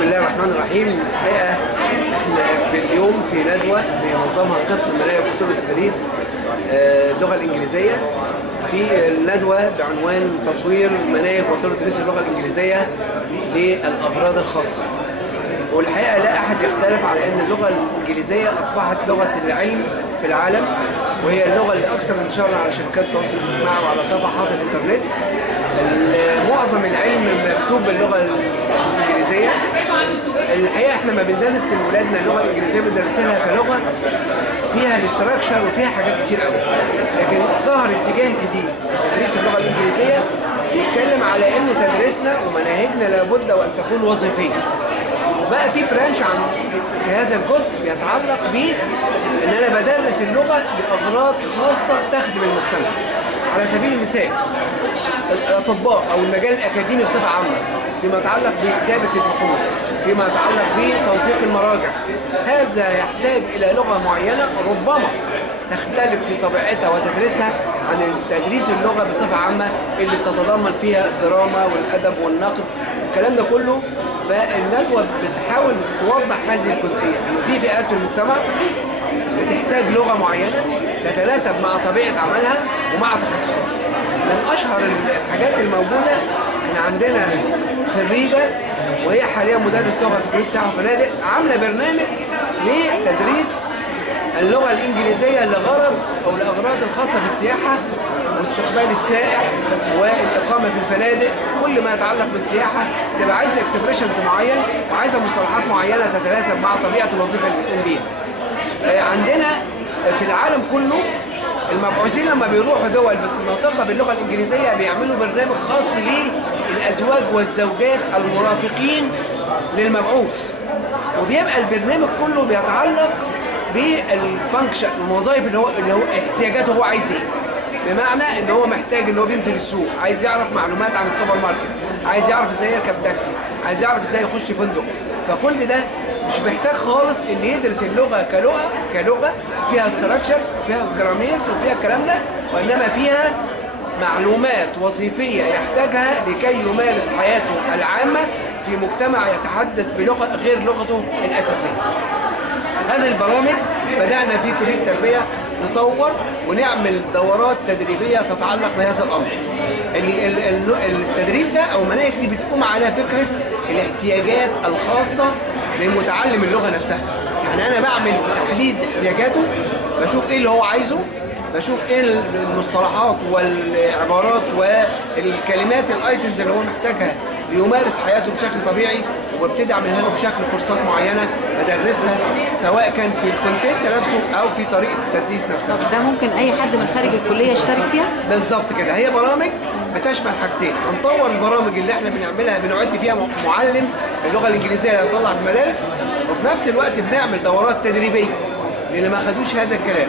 بسم الله الرحمن الرحيم. الحقيقة احنا في اليوم في ندوة بينظمها قسم المناهج وطرق التدريس اللغة الإنجليزية، في الندوة بعنوان تطوير مناهج وطرق تدريس اللغة الإنجليزية للأغراض الخاصة. والحقيقة لا أحد يختلف على أن اللغة الإنجليزية أصبحت لغة العلم في العالم، وهي اللغة اللي أكثر انتشارا على شبكات التواصل الاجتماعي وعلى صفحات الإنترنت. معظم العلم مكتوب باللغة الإنجليزية. الحقيقة احنا ما بندرس لولادنا اللغة الإنجليزية، بندرسها كلغة فيها الاستراكشر وفيها حاجات كتير قوي، لكن ظهر اتجاه جديد في تدريس اللغة الإنجليزية بيتكلم على ان تدريسنا ومناهجنا لابد وان تكون وظيفية. وبقى في برانش في هذا الجزء بيتعلق بيه ان انا بدرس اللغة لأغراض خاصة تخدم المجتمع. على سبيل المثال الأطباء أو المجال الأكاديمي بصفة عامة، فيما يتعلق بكتابة البحوث، فيما يتعلق بتوثيق المراجع، هذا يحتاج إلى لغة معينة ربما تختلف في طبيعتها وتدريسها عن تدريس اللغة بصفة عامة اللي بتتضمن فيها الدراما والأدب والنقد والكلام ده كله. فالندوة بتحاول توضح هذه الجزئية، إن في فئات في المجتمع بتحتاج لغة معينة تتناسب مع طبيعة عملها ومع تخصصاتها. من أشهر الحاجات الموجودة إن عندنا خريجة وهي حاليا مدرس لغة في كلية سياحة وفنادق، عاملة برنامج لتدريس اللغة الإنجليزية لغرض أو لأغراض الخاصة بالسياحة واستقبال السائح والإقامة في الفنادق، كل ما يتعلق بالسياحة. تبقى عايزة اكسبريشنز معين وعايزة مصطلحات معينة تتناسب مع طبيعة الوظيفة اللي بتقوم بيها. عندنا في العالم كله المبعوثين لما بيروحوا دول ناطقة باللغة الإنجليزية بيعملوا برنامج خاص للأزواج والزوجات المرافقين للمبعوث، وبيبقى البرنامج كله بيتعلق بالفانكشن والوظائف اللي هو احتياجاته هو عايز ايه. بمعنى ان هو محتاج ان هو بينزل السوق، عايز يعرف معلومات عن السوبر ماركت، عايز يعرف ازاي يركب تاكسي، عايز يعرف ازاي يخش فندق. فكل ده مش محتاج خالص ان يدرس اللغة كلغة فيها ستراكشرز وفيها جراميرز وفيها الكلام ده، وانما فيها معلومات وظيفية يحتاجها لكي يمارس حياته العامة في مجتمع يتحدث بلغة غير لغته الأساسية. هذه البرامج بدأنا في كلية التربية نطور ونعمل دورات تدريبية تتعلق بهذا الأمر. التدريس ده أو المناهج دي بتقوم على فكرة الاحتياجات الخاصة لمتعلم اللغة نفسها. يعني أنا بعمل تحليل احتياجاته، بشوف إيه اللي هو عايزه، بشوف إيه المصطلحات والعبارات والكلمات الأيتمز اللي هو محتاجها ليمارس حياته بشكل طبيعي، وابتدي اعملها له في شكل كورسات معينه بدرسها، سواء كان في الكونتنت نفسه او في طريقه التدريس نفسها. ده ممكن اي حد من خارج الكليه يشترك فيها؟ بالظبط كده، هي برامج بتشمل حاجتين. هنطور البرامج اللي احنا بنعملها بنعد فيها معلم اللغه الانجليزيه اللي هيطلع في المدارس، وفي نفس الوقت بنعمل دورات تدريبيه للي ما خدوش هذا الكلام.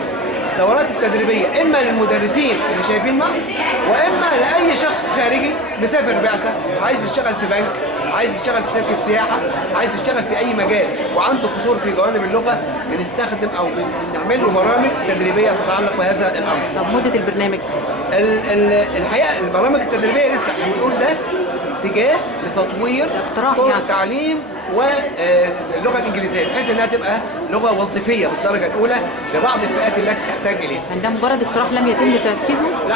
الدورات التدريبيه اما للمدرسين اللي شايفين نقص، واما لاي شخص خارجي مسافر بعثه عايز يشتغل في بنك، عايز يشتغل في شركة سياحة، عايز يشتغل في أي مجال وعنده قصور في جوانب اللغة، بنستخدم أو بنعمل له برامج تدريبية تتعلق بهذا الأمر. طب مدة البرنامج؟ الحقيقة البرامج التدريبية لسه احنا بنقول ده اتجاه لتطوير طرق يعني التعليم واللغة الإنجليزية بحيث إنها تبقى لغة وظيفية بالدرجة الأولى لبعض الفئات التي تحتاج إليها. ده مجرد اقتراح لم يتم تنفيذه؟ لا،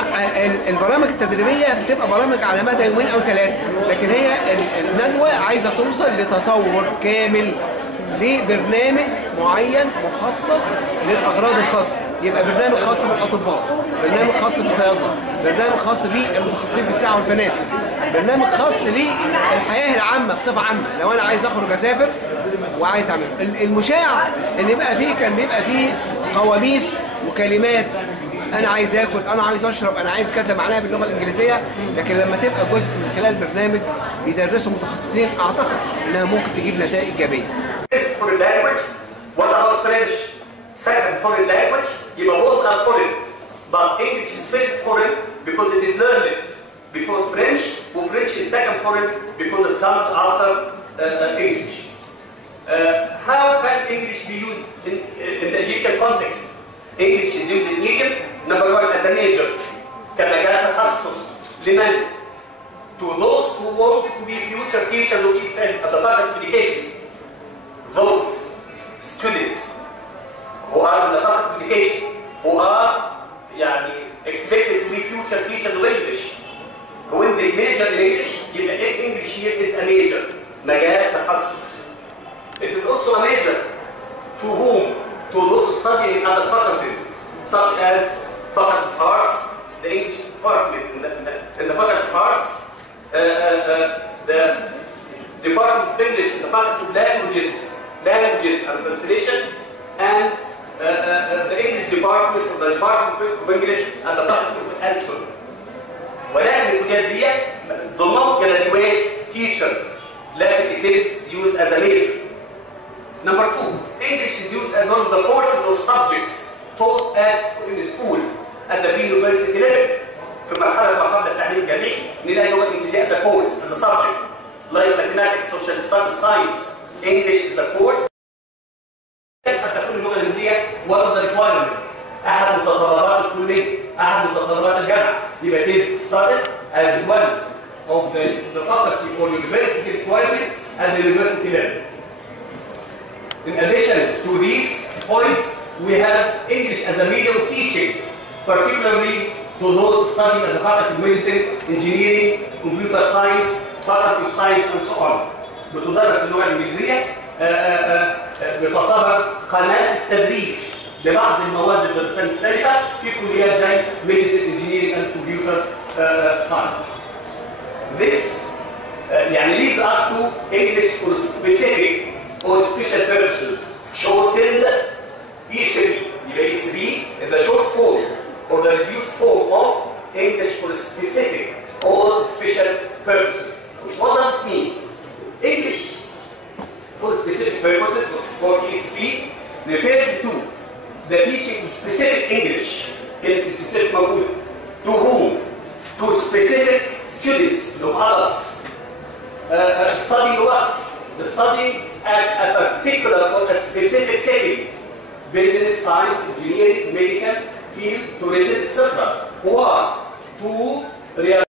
البرامج التدريبية بتبقى برامج على مدى يومين أو ثلاثة، لكن هي الندوة عايزة توصل لتصور كامل لبرنامج معين مخصص للأغراض الخاصة. يبقى برنامج خاص بالأطباء، برنامج خاص بالصيادلة، برنامج خاص بالمتخصصين في السياحة والفنادق، برنامج خاص للحياة العامة بصفة عامة. لو أنا عايز أخرج أسافر وعايز أعمل المشاع اللي يبقى فيه، كان بيبقى فيه قواميس وكلمات، أنا عايز آكل، أنا عايز أشرب، أنا عايز كذا معناها باللغة الإنجليزية. لكن لما تبقى جزء من خلال برنامج بيدرسوا متخصصين، أعتقد إنها ممكن تجيب نتائج إيجابية. Foreign language. What about French? Second foreign language. يبقى both are foreign. But English is first foreign because it is learned before French, and French is second foreign because it comes after English. How can English be used in the Egyptian context? English is used in Egypt, number one, as a major, كمجال تخصص لمن? To those who want to be future teachers of the faculty of education. To whom? To those studying in other faculties, such as Faculty of Arts, the English department in the Faculty of Arts, the Department of English, the Faculty of Languages and Translation, and the English department of the Department of English and the Faculty of Answer. ولكن الكليات دي do not graduate teachers, لكن it is used as a major. Number 2, English is used as one of the courses or subjects taught in the schools at the university level. في المرحلة ما قبل التعليم الجامعي نلاقي اللغة الإنجليزية as a course, as a subject, like mathematics, social studies, science. English is a course. قد تكون اللغة الإنجليزية one of the requirements. أحد متطلبات الكلية، أحد متطلبات الجامعة. يبقى it is studied as one of the faculty or university requirements at the university level. In addition to these points, we have English as a medium of teaching, particularly to those studying at the Faculty of Medicine, Engineering, Computer Science, Faculty of Science, and so on. بتدرس اللغة الإنجليزية بتعتبر قناة التدريس لبعض المواد الدراسية المختلفة في كليات زي Medicine, Engineering, and Computer Science. This leads us to English for specific or special purposes. Shortened ECB. ECB is the short form or the reduced form of English for specific or special purposes. What does it mean? English for specific purposes or ECB refers to the teaching of specific English. كلمة specific موجودة. To whom? To specific students, to adults. Studying what? The studying at a particular or a specific setting. Business, science, engineering, medical field, tourism, etc. Or to realize.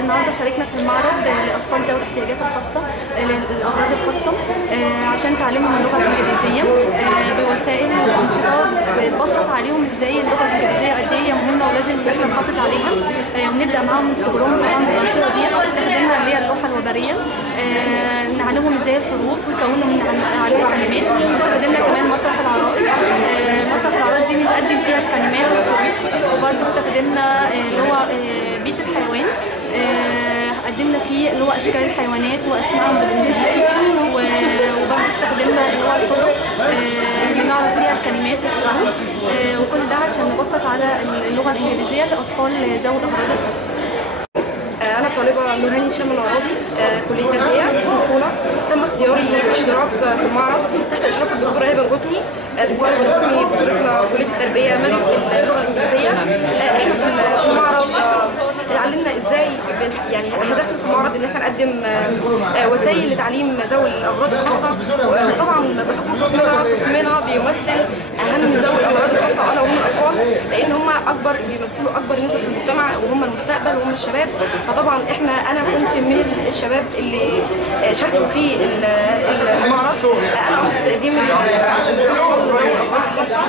النهارده شاركنا في المعرض للاطفال ذوي الاحتياجات الخاصه للاغراض الخاصه عشان تعلمهم اللغه الانجليزيه بوسائل وانشطه بتبسط عليهم ازاي اللغه الانجليزيه قد ايه هي مهمه ولازم ان احنا نحافظ عليها، ونبدا معاهم من صغرهم طبعا بالانشطه دي. استخدمنا اللي هي اللوحه الوبريه نعلمهم ازاي الحروف ويكونوا من عليها كلمات، واستخدمنا كمان مسرح العرائس. مسرح العرائس دي بنقدم فيها الكلمات والحروف، وبرده استخدمنا اللي هو بيت الحيوان قدمنا فيه اللي هو اشكال الحيوانات واسمائهم بالانجليزي، وبرده استخدمنا اللي هو الكتب اللي نعرف فيها الكلمات والحروف، وكل ده عشان نبسط على اللغه الانجليزيه لاطفال ذوي الاغراض الخاصه. أنا الطالبة نورهاني هشام العرابي، كلية تربية قسم طفولة. تم اختياري للاشتراك في المعرض تحت إشراف الدكتورة هبة القطني. الدكتورة هبة القطني دكتورة في كلية التربية ملك اللغة الإنجليزية. إحنا في المعرض اتعلمنا إزاي يعني هدفنا في المعرض ان احنا نقدم وسائل لتعليم ذوي الاغراض الخاصه، وطبعا بحكم قسمنا بيمثل اهم ذوي الاغراض الخاصه الا وهم الاطفال، لان هم بيمثلوا اكبر نسبه في المجتمع وهم المستقبل وهم الشباب. فطبعا انا كنت من الشباب اللي شاركوا في المعرض. انا قمت بتقديم الاطفال ذوي الاغراض الخاصه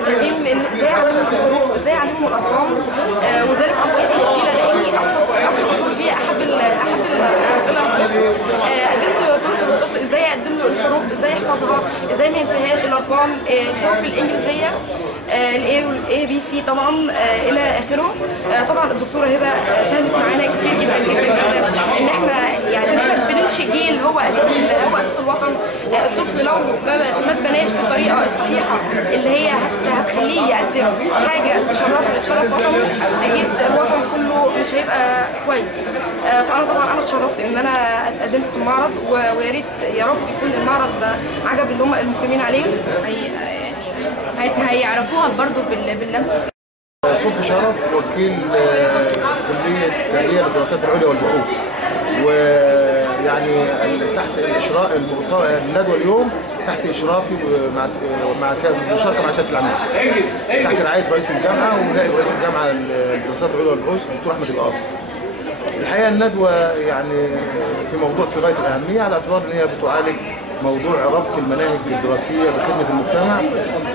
بتقديم ازاي اعلمهم الحروف وازاي اعلمهم الارقام، وذلك عن طريق الوسيله لاني ابسط دور فيه احب الطفل. قدمت دور الطفل ازاي اقدم له الحروف، ازاي يحفظها، ازاي ما ينساهاش، الارقام، الحروف الانجليزيه الاي والاي بي سي طبعا الى اخره. طبعا الدكتوره هبه ساهمت معانا كتير جدا جدا جدا ان احنا بننشئ جيل هو اساس الوطن. الطفل لو ما اتبناش بالطريقه الصحيحه اللي هي هتخليه يقدم حاجه تشرف وطنه، اكيد الوطن كله مش هيبقى كويس. فانا طبعا اتشرفت ان انا اتقدمت في المعرض، ويا ريت يا رب يكون المعرض عجب اللي هم المقيمين عليه. هيعرفوها برضو باللمس. صبحي شرف، وكيل كلية التربية للدراسات العليا والبحوث، ويعني تحت إشراف الندوة اليوم تحت إشرافي مشاركة مع سيادة العميد تحت رعاية رئيس الجامعة ونائب رئيس الجامعة للدراسات العليا والبحوث الدكتور أحمد القاصي. الحقيقة الندوة يعني في موضوع في غاية الأهمية، على اعتبار إن هي بتعالج موضوع ربط المناهج الدراسية بخدمة المجتمع،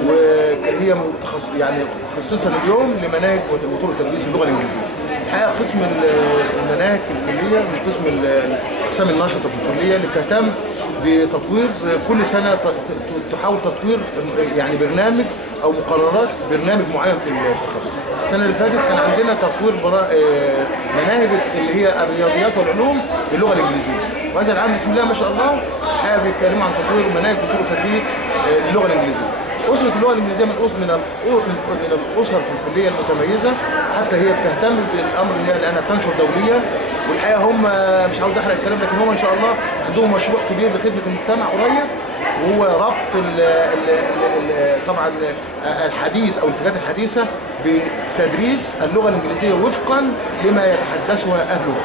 وهي يعني خصيصا اليوم لمناهج وطرق تدريس اللغة الإنجليزية. الحقيقة قسم المناهج في الكلية من قسم الأقسام النشطة في الكلية اللي بتهتم بتطوير كل سنة، تحاول تطوير يعني برنامج أو مقررات برنامج معين في التخصص. السنة اللي فاتت كان عندنا تطوير مناهج اللي هي الرياضيات والعلوم باللغة الإنجليزية، وهذا العام بسم الله ما شاء الله الحقيقة بيتكلموا عن تطوير مناهج وطرق تدريس اللغة الإنجليزية. أسرة اللغة الإنجليزية من الأسر في الكلية المتميزة، حتى هي بتهتم بالأمر لأنها تنشر دوليا. والحقيقة هم مش عاوز أحرق الكلام، لكن هم إن شاء الله عندهم مشروع كبير لخدمة المجتمع قريب، وهو ربط طبعا الحديث أو الاتجاهات الحديثة بتدريس اللغة الإنجليزية وفقا لما يتحدثها أهلها.